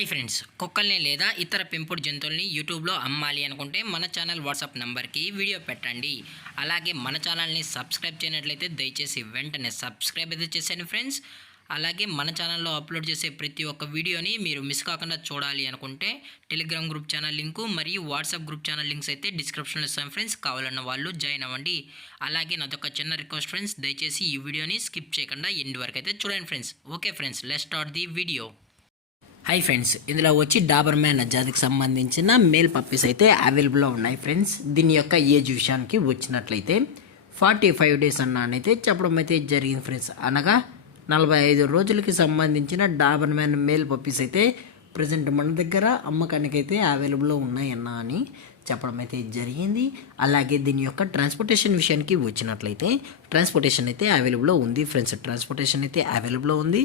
Hi friends, కుక్కల్ని లేదా ఇతర పెంపుడు జంతువుల్ని యూట్యూబ్లో అమ్మాలి అనుకుంటే మన ఛానల్ వాట్సాప్ నెంబర్కి వీడియో పెట్టండి. అలాగే మన ఛానల్ని సబ్స్క్రైబ్ చేయనట్లయితే దయచేసి వెంటనే సబ్స్క్రైబ్ అయితే చేసేయండి ఫ్రెండ్స్. అలాగే మన ఛానల్లో అప్లోడ్ చేసే ప్రతి ఒక్క వీడియోని మీరు మిస్ కాకుండా చూడాలి అనుకుంటే టెలిగ్రామ్ గ్రూప్ ఛానల్ లింకు మరియు వాట్సాప్ గ్రూప్ ఛానల్ లింక్స్ అయితే డిస్క్రిప్షన్లో ఇస్తాను ఫ్రెండ్స్. కావాలన్న వాళ్ళు జాయిన్ అవ్వండి. అలాగే నాదొక చిన్న రిక్వెస్ట్ ఫ్రెండ్స్, దయచేసి ఈ వీడియోని స్కిప్ చేయకుండా ఎండ్ వరకు అయితే చూడండి friends. Okay friends, let's start the video. Hi friends, ఇందులో వచ్చి డాబర్ మ్యాన్ జాతికి సంబంధించిన మేల్ పప్పీస్ అయితే అవైలబుల్లో ఉన్నాయి ఫ్రెండ్స్. దీని యొక్క ఏజ్ విషయానికి వచ్చినట్లయితే 45 డేస్ అన్నానైతే చెప్పడం అయితే జరిగింది ఫ్రెండ్స్. అనగా 45 రోజులకి సంబంధించిన డాబర్ మ్యాన్ మేల్ పప్పీస్ అయితే ప్రజెంట్ మన దగ్గర అమ్మకానికి అయితే అవైలబుల్లో ఉన్నాయన్నా అని చెప్పడం అయితే జరిగింది. అలాగే దీని యొక్క ట్రాన్స్పోర్టేషన్ విషయానికి వచ్చినట్లయితే ట్రాన్స్పోర్టేషన్ అయితే అవైలబుల్లో ఉంది ఫ్రెండ్స్. ట్రాన్స్పోర్టేషన్ అయితే అవైలబుల్లో ఉంది.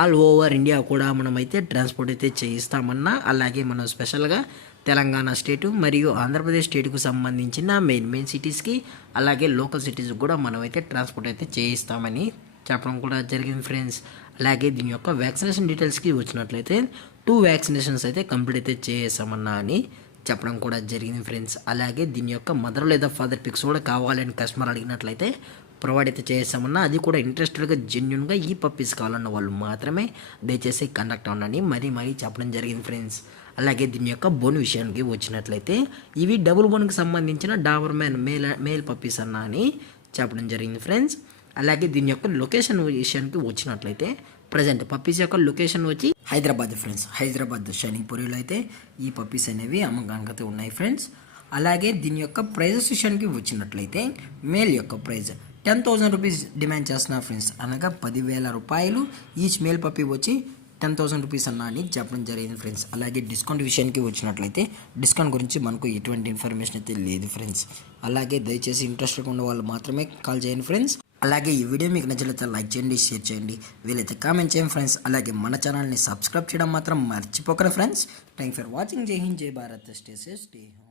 ఆల్ ఓవర్ ఇండియా కూడా మనమైతే ట్రాన్స్పోర్ట్ అయితే చేయిస్తామన్నా. అలాగే మనం స్పెషల్గా తెలంగాణ స్టేటు మరియు ఆంధ్రప్రదేశ్ స్టేట్కు సంబంధించిన మెయిన్ సిటీస్కి అలాగే లోకల్ సిటీస్కి కూడా మనమైతే ట్రాన్స్పోర్ట్ అయితే చేయిస్తామని చెప్పడం కూడా జరిగింది ఫ్రెండ్స్. అలాగే దీని యొక్క వ్యాక్సినేషన్ డీటెయిల్స్కి వచ్చినట్లయితే 2 వ్యాక్సినేషన్స్ అయితే కంప్లీట్ అయితే చేసామన్నా అని చెప్పడం కూడా జరిగింది ఫ్రెండ్స్. అలాగే దీని యొక్క మదర్ లేదా ఫాదర్ పిక్స్ కూడా కావాలని కస్టమర్ అడిగినట్లయితే ప్రొవైడ్ అయితే చేసామన్నా. అది కూడా ఇంట్రెస్టెడ్గా జెన్యున్గా ఈ పప్పీస్ కావాలన్న వాళ్ళు మాత్రమే దయచేసి కండక్ట్ అవ్వండి మరీ చెప్పడం జరిగింది ఫ్రెండ్స్. అలాగే దీని యొక్క బోన్ విషయానికి వచ్చినట్లయితే ఇవి డబుల్ బోన్కి సంబంధించిన డాబర్ మ్యాన్ మేల్ పప్పీస్ అన్నా అని చెప్పడం జరిగింది ఫ్రెండ్స్. అలాగే దీని యొక్క లొకేషన్ విషయానికి వచ్చినట్లయితే ప్రజెంట్ పప్పీస్ యొక్క లొకేషన్ వచ్చి హైదరాబాద్ ఫ్రెండ్స్. హైదరాబాద్ షైనింగ్పూరిలో అయితే ఈ పప్పీస్ అనేవి అమ్మకానికి అయితే ఉన్నాయి ఫ్రెండ్స్. అలాగే దీని యొక్క ప్రైజెస్ విషయానికి వచ్చినట్లయితే మేల్ యొక్క ప్రైజ్ 10,000 రూపీస్ డిమాండ్ చేస్తున్నారు ఫ్రెండ్స్. అనగా 10,000 రూపాయలు ఈచ్ మేల్ పప్పీ వచ్చి 10,000 రూపీస్ అన్నా అని చెప్పడం జరిగింది ఫ్రెండ్స్. అలాగే డిస్కౌంట్ విషయానికి వచ్చినట్లయితే డిస్కౌంట్ గురించి మనకు ఎటువంటి ఇన్ఫర్మేషన్ అయితే లేదు ఫ్రెండ్స్. అలాగే దయచేసి ఇంట్రెస్ట్గా ఉన్న వాళ్ళు మాత్రమే కాల్ చేయండి ఫ్రెండ్స్. అలాగే ఈ వీడియో మీకు నచ్చినట్లయితే లైక్ చేయండి, షేర్ చేయండి, వీలైతే కామెంట్ చేయండి ఫ్రెండ్స్. అలాగే మన ఛానల్ని సబ్స్క్రైబ్ చేయడం మాత్రం మర్చిపోకరా ఫ్రెండ్స్. Thank for watching. జై హింద్, జై Bharat, stay safe, stay home.